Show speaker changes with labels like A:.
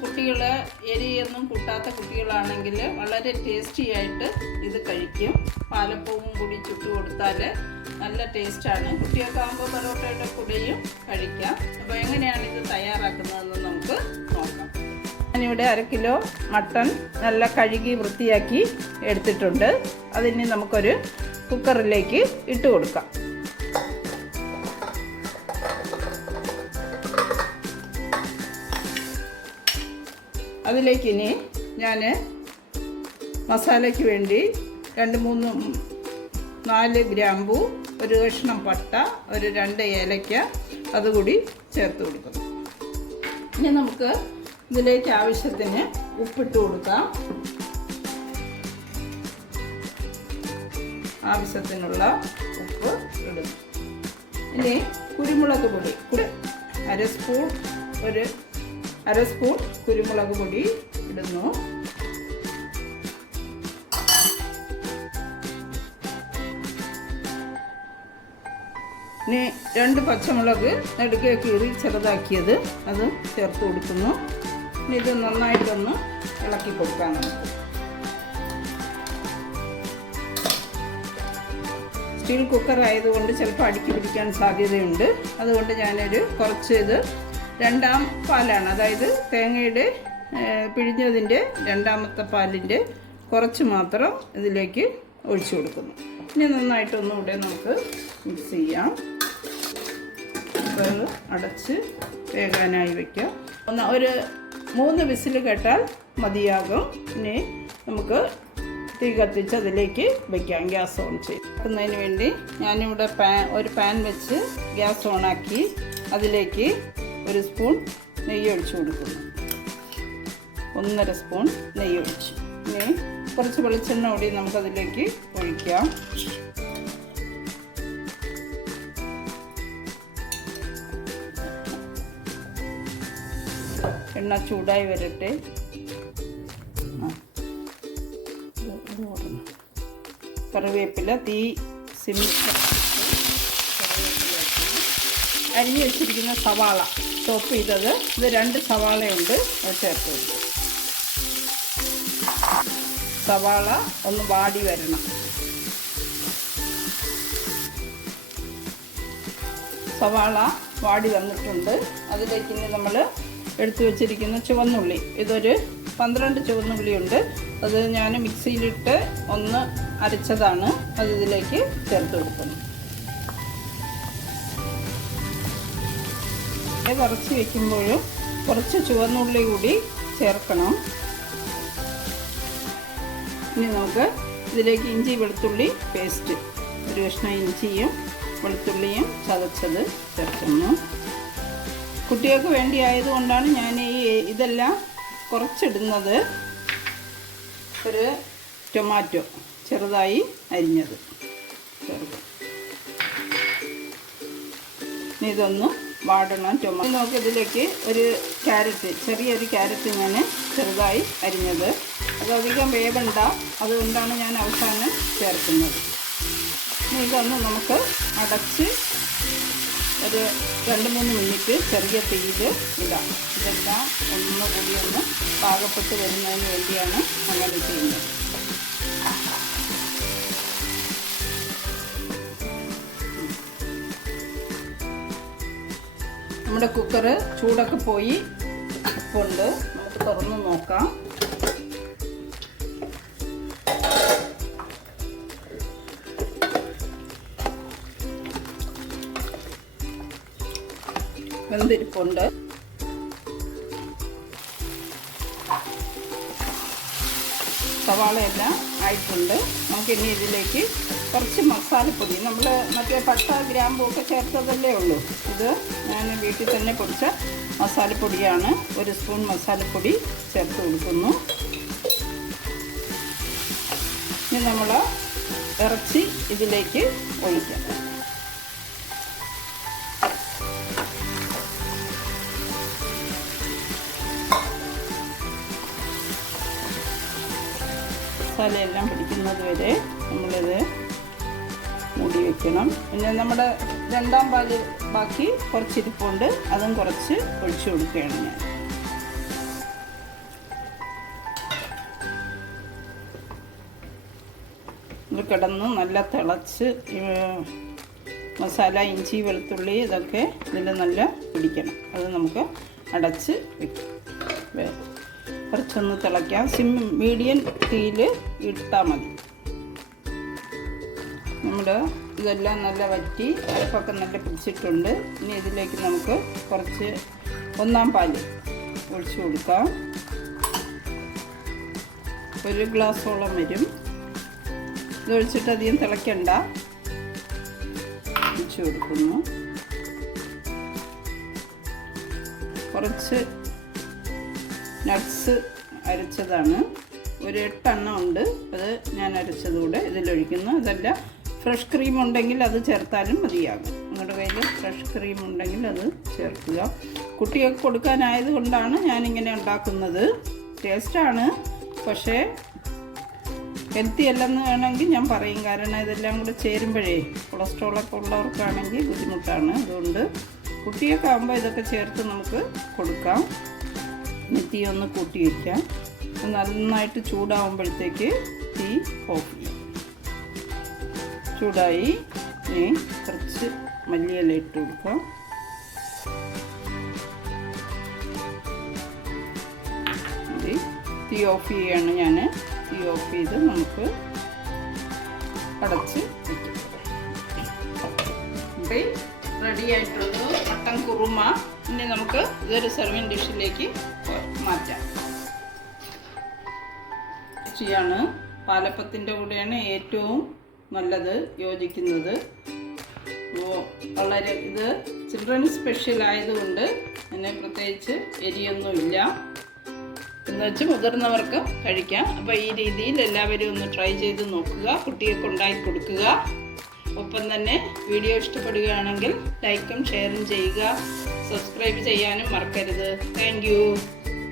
A: കുട്ടികൾ എരിയൊന്നും കൂട്ടാത്ത കുട്ടികളാണെങ്കിൽ വളരെ ടേസ്റ്റി ആയിട്ട് ഇത് കഴിക്കും. പാലപ്പവും കൂടി ചുട്ടു കൊടുത്താൽ നല്ല ടേസ്റ്റാണ് കുട്ടിയൊക്കെ ആകുമ്പോൾ പൊറോട്ടയുടെ കൂടെയും കഴിക്കാം. അപ്പോൾ എങ്ങനെയാണ് ഇത് തയ്യാറാക്കുന്നതെന്ന് നമുക്ക് നോക്കാം. ഞാനിവിടെ അര കിലോ മട്ടൺ നല്ല കഴുകി വൃത്തിയാക്കി എടുത്തിട്ടുണ്ട്. അതിന് നമുക്കൊരു കുക്കറിലേക്ക് ഇട്ട് കൊടുക്കാം. അതിലേക്ക് ഇനി ഞാൻ മസാലയ്ക്ക് വേണ്ടി രണ്ട് മൂന്ന് നാല് ഗ്രാമ്പു ഒരു കഷ്ണം പട്ട ഒരു രണ്ട് ഏലയ്ക്ക അതുകൂടി ചേർത്ത് കൊടുക്കുന്നു ഇനി നമുക്ക് ഇതിലേക്ക് ആവശ്യത്തിന് ഉപ്പിട്ട് കൊടുക്കാം. ആവശ്യത്തിനുള്ള ഉപ്പ് ഇടും. ഇനി കുരുമുളക് പൊടി അര സ്പൂൺ ഒരു അര സ്പൂൺ കുരുമുളക് പൊടി ഇടുന്നു. ഇനി രണ്ട് പച്ചമുളക് നടുക്കെ കീറി ചെറുതാക്കിയത് അത് ചേർത്ത് കൊടുക്കുന്നു. ഇനി ഇത് നന്നായിട്ടൊന്ന് ഇളക്കി കൊടുക്കാം നമുക്ക് സ്റ്റീൽ കുക്കർ ആയതുകൊണ്ട് ചിലപ്പോൾ അടുക്കി പിടിക്കാൻ സാധ്യതയുണ്ട്. അതുകൊണ്ട് ഞാനൊരു കുറച്ച് ഇത് രണ്ടാം പാലാണ്. അതായത് തേങ്ങയുടെ പിഴിഞ്ഞതിന്റെ രണ്ടാമത്തെ പാലിന്റെ കുറച്ച് മാത്രം ഇതിലേക്ക് ഒഴിച്ചു കൊടുക്കുന്നു. ഇനി നന്നായിട്ടൊന്നുകൂടെ നമുക്ക് മിക്സ് ചെയ്യാം. അടച്ച് വേകാനായി വയ്ക്കാം ഒന്ന് ഒരു മൂന്ന് വിസിൽ കേട്ടാൽ മതിയാകും. ഇനി നമുക്ക് തീ കത്തിച്ച് അതിലേക്ക് വയ്ക്കാം ഗ്യാസ് ഓൺ ചെയ്യുന്നതിന് വേണ്ടി ഞാനിവിടെ പാൻ ഒരു പാൻ വെച്ച് ഗ്യാസ് ഓണാക്കി അതിലേക്ക് ഒരു സ്പൂൺ നെയ്യ് ഒഴിച്ചു കൊടുക്കുന്നു ഒന്നര സ്പൂൺ നെയ്യ് ഒഴിച്ച്. ഇനി കുറച്ച് വെളിച്ചെണ്ണ കൂടി നമുക്കതിലേക്ക് ഒഴിക്കാം. എണ്ണ ചൂടായി വരട്ടെ. കറിവേപ്പില തീ സിം അരിഞ്ഞു വെച്ചിരിക്കുന്ന സവാള. ചോപ്പ് ചെയ്തത്. ഇത് രണ്ട് സവാളയുണ്ട്. അത് ചേർത്ത് സവാള ഒന്ന് വാടി വരണം. സവാള വാടി വന്നിട്ടുണ്ട്. അതിലേക്ക് ഇനി നമ്മൾ എടുത്തു വെച്ചിരിക്കുന്ന ചുവന്നുള്ളി. ഇതൊരു പന്ത്രണ്ട് ചുവന്നുള്ളിയുണ്ട്. അത് ഞാൻ മിക്സിയിലിട്ട് ഒന്ന് അരച്ചതാണ്. അത് ഇതിലേക്ക് ചേർത്ത് കൊടുക്കുന്നു. ഇത് കുറച്ച് വെക്കുമ്പോഴും കുറച്ച് ചുവന്നുള്ളി കൂടി ചേർക്കണം. ഇനി നമുക്ക് ഇതിലേക്ക് ഇഞ്ചി വെളുത്തുള്ളി പേസ്റ്റ് ഒരു കഷ്ണം ഇഞ്ചിയും വെളുത്തുള്ളിയും ചതച്ചത് ചേർക്കുന്നു. കുട്ടികൾക്ക് വേണ്ടി ആയതുകൊണ്ടാണ് ഞാൻ ഈ ഇതെല്ലാം കുറച്ചിടുന്നത്. ഒരു ടൊമാറ്റോ ചെറുതായി അരിഞ്ഞത്. ചേർക്കും ഇതൊന്ന് വാടണം ടൊമാറ്റോ നമുക്ക് ഇതിലേക്ക് ഒരു ക്യാരറ്റ് ചെറിയൊരു ക്യാരറ്റ് ഞാൻ ചെറുതായി അരിഞ്ഞത്. അത് അധികം വേവണ്ട. അതുകൊണ്ടാണ് ഞാൻ അവസാനം ചേർക്കുന്നത്. ഇതൊന്ന് നമുക്ക് അടച്ച് ഒരു രണ്ട് മൂന്ന് മിനിറ്റ് ചെറിയ തീയിൽ ഇടാം. ഇതെല്ലാം ഒന്നുകൂടി ഒന്ന് പാകപ്പെട്ട് വരുന്നതിന് വേണ്ടിയാണ് അങ്ങനെ ചെയ്യുന്നത്. നമ്മുടെ കുക്കർ ചൂടൊക്കെ പോയി. ഉണ്ട്. നമുക്ക് തുറന്ന് നോക്കാം. വെന്തിരിപ്പുണ്ട്. സവാളയെല്ലാം ആയിട്ടുണ്ട്. നമുക്കിനി ഇതിലേക്ക് കുറച്ച് മസാലപ്പൊടി. നമ്മൾ മറ്റേ പട്ട ഗ്രാമ്പൂ ഒക്കെ ചേർത്തതല്ലേ ഉള്ളൂ. ഇത് ഞാൻ വീട്ടിൽ തന്നെ പൊടിച്ച മസാലപ്പൊടിയാണ്. ഒരു സ്പൂൺ മസാലപ്പൊടി ചേർത്ത് കൊടുക്കുന്നു. ഇനി നമ്മൾ ഇറച്ചി ഇതിലേക്ക് ഒഴിക്കാം. മസാലയെല്ലാം പിടിക്കുന്നത് വരെ നമ്മളിത് മൂടി വെക്കണം. പിന്നെ നമ്മുടെ രണ്ടാം പാൽ ബാക്കി കുറച്ചിരിപ്പുണ്ട് അതും കുറച്ച് ഒഴിച്ചു കൊടുക്കുകയാണ് ഞാൻ. ഇത് കിടന്ന് നല്ല തിളച്ച് മസാല ഇഞ്ചി വെളുത്തുള്ളി ഇതൊക്കെ ഇതിൽ നല്ല പിടിക്കണം. അത് നമുക്ക് അടച്ച് വെക്കാം. കുറച്ചൊന്ന് തിളയ്ക്കാം. സിം മീഡിയം തീയിൽ ഇട്ടാൽ മതി. നമ്മുടെ ഇതെല്ലാം നല്ല വറ്റി അരപ്പൊക്കെ നല്ല പിടിച്ചിട്ടുണ്ട്. ഇനി ഇതിലേക്ക് നമുക്ക് കുറച്ച് ഒന്നാം പാൽ ഒഴിച്ചു കൊടുക്കാം. ഒരു ഗ്ലാസ്സോളം വരും. ഇത് ഒഴിച്ചിട്ട് അധികം തിളയ്ക്കണ്ട ഒഴിച്ചു കൊടുക്കുന്നു. കുറച്ച് നട്ട്സ് അരച്ചതാണ്. ഒരു എട്ടെണ്ണം ഉണ്ട്. അത് ഞാൻ അരച്ചതുകൂടെ ഇതിലൊഴിക്കുന്നു. അതല്ല ഫ്രഷ് ക്രീം ഉണ്ടെങ്കിൽ അത് ചേർത്താലും മതിയാകും. നിങ്ങളുടെ കയ്യിൽ ഫ്രഷ് ക്രീം ഉണ്ടെങ്കിൽ അത് ചേർക്കുക. കുട്ടികൾക്ക് കൊടുക്കാനായത് കൊണ്ടാണ് ഞാനിങ്ങനെ ഉണ്ടാക്കുന്നത്. ടേസ്റ്റാണ് പക്ഷേ ഹെൽത്തി അല്ലെന്ന് വേണമെങ്കിൽ ഞാൻ പറയും. കാരണം ഇതെല്ലാം കൂടെ ചേരുമ്പോഴേ കൊളസ്ട്രോളൊക്കെ ഉള്ളവർക്കാണെങ്കിൽ ബുദ്ധിമുട്ടാണ്. അതുകൊണ്ട് കുട്ടിയൊക്കെ ആകുമ്പോൾ ഇതൊക്കെ ചേർത്ത് നമുക്ക് കൊടുക്കാം. തീ ഒന്ന് കൂട്ടി വയ്ക്കാം നന്നായിട്ട് ചൂടാവുമ്പോഴത്തേക്ക് തീ ഓഫ് ചെയ്യാം. ചൂടായി ഇനി കുറച്ച് മല്ലിയില ഇട്ട് കൊടുക്കാം. തീ ഓഫ് ചെയ്യാണ് ഞാൻ. തീ ഓഫ് ചെയ്ത് നമുക്ക് അടച്ച് റെഡി ആയിട്ടുള്ളൂ മട്ടൻ കുറുമ. ഇനി നമുക്ക് ഇതൊരു സെർവിങ് ഡിഷിലേക്ക് മാറ്റാം. ടേസ്റ്റിയാണ് പാലപ്പത്തിന്റെ കൂടെയാണ് ഏറ്റവും നല്ലത് യോജിക്കുന്നത്. വളരെ ഇത് ചിൽഡ്രൻ സ്പെഷ്യൽ ആയതുകൊണ്ട് അതിന് പ്രത്യേകിച്ച് എരിയൊന്നുമില്ല. എന്ന് വെച്ച് മുതിർന്നവർക്ക് കഴിക്കാം. അപ്പോൾ ഈ രീതിയിൽ എല്ലാവരും ഒന്ന് ട്രൈ ചെയ്ത് നോക്കുക. കുട്ടികൾക്ക് കൊണ്ടായി കൊടുക്കുക. ഒപ്പം തന്നെ വീഡിയോ ഇഷ്ടപ്പെടുകയാണെങ്കിൽ ലൈക്കും ഷെയറും ചെയ്യുക. സബ്സ്ക്രൈബ് ചെയ്യാനും മറക്കരുത്. താങ്ക്